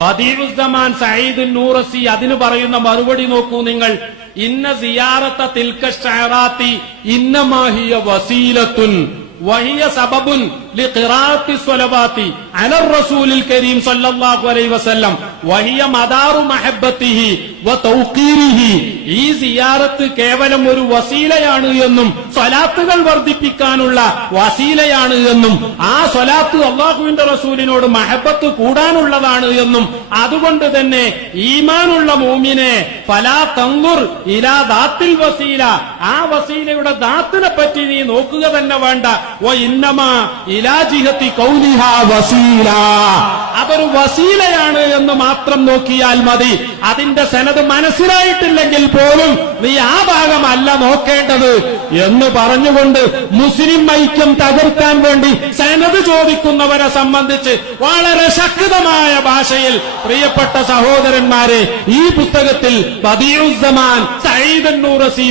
ബദീഉസ്സമാൻ സഈദ് നൂറസി അതിന് പറയുന്ന മറുപടി നോക്കൂ നിങ്ങൾ. ഇന്ന സിയാറത്ത തിൽക ശഅറാത്തി ഇന്നമാ ഹിയ വസീലത്തുൻ വഹിയ സബബുൻ ലിഖിറാഅത്തി സ്വലവാത്തി അല റസൂലിൽ കരീം സല്ലല്ലാഹു അലൈഹി വസല്ലം വഹിയ മദാറു മഹബ്ബത്തിഹി വതൗഖീരിഹി. ഈ സിയാറത്ത് കേവലം ഒരു വസീലയാണ് എന്നും സ്വലാത്തുകൾ വർദ്ധിപ്പിക്കാനുള്ള വസീലയാണ് എന്നും ആ സ്വലാത്ത് അല്ലാഹുവിന്റെ റസൂലിനോട് മഹബ്ബത്ത് കൂടാനുള്ളതാണ് എന്നും അതുകൊണ്ട് തന്നെ ഈമാനുള്ള മുഅ്മിനെ ഫലാ തൻദുർ ഇലാ ദാത്തിൽ വസീല, ആ വസീലയുടെ ദാത്തിനെ പറ്റി നീ നോക്കുക തന്നെ വേണ്ട. വഇന്നമാ ഇലാ ജിഹത്തി കൗലിഹാ വസീല, അതൊരു വസീലയാണ് എന്ന് മാത്രം നോക്കിയാൽ മതി. അതിന്റെ സനദ് മനസ്സിലായിട്ടില്ലെങ്കിൽ പോലും നീ ആ ഭാഗമല്ല നോക്കേണ്ടത് എന്ന് പറഞ്ഞുകൊണ്ട് മുസ്ലിം ഐക്യം തകർക്കാൻ വേണ്ടി സനദ് ചോദിക്കുന്നവരെ സംബന്ധിച്ച് വളരെ ശക്തമായ ഭാഷയിൽ പ്രിയപ്പെട്ട സഹോദരന്മാരെ ഈ പുസ്തകത്തിൽ ബദീഉസ്സമാൻ സഈദ് നൂറസി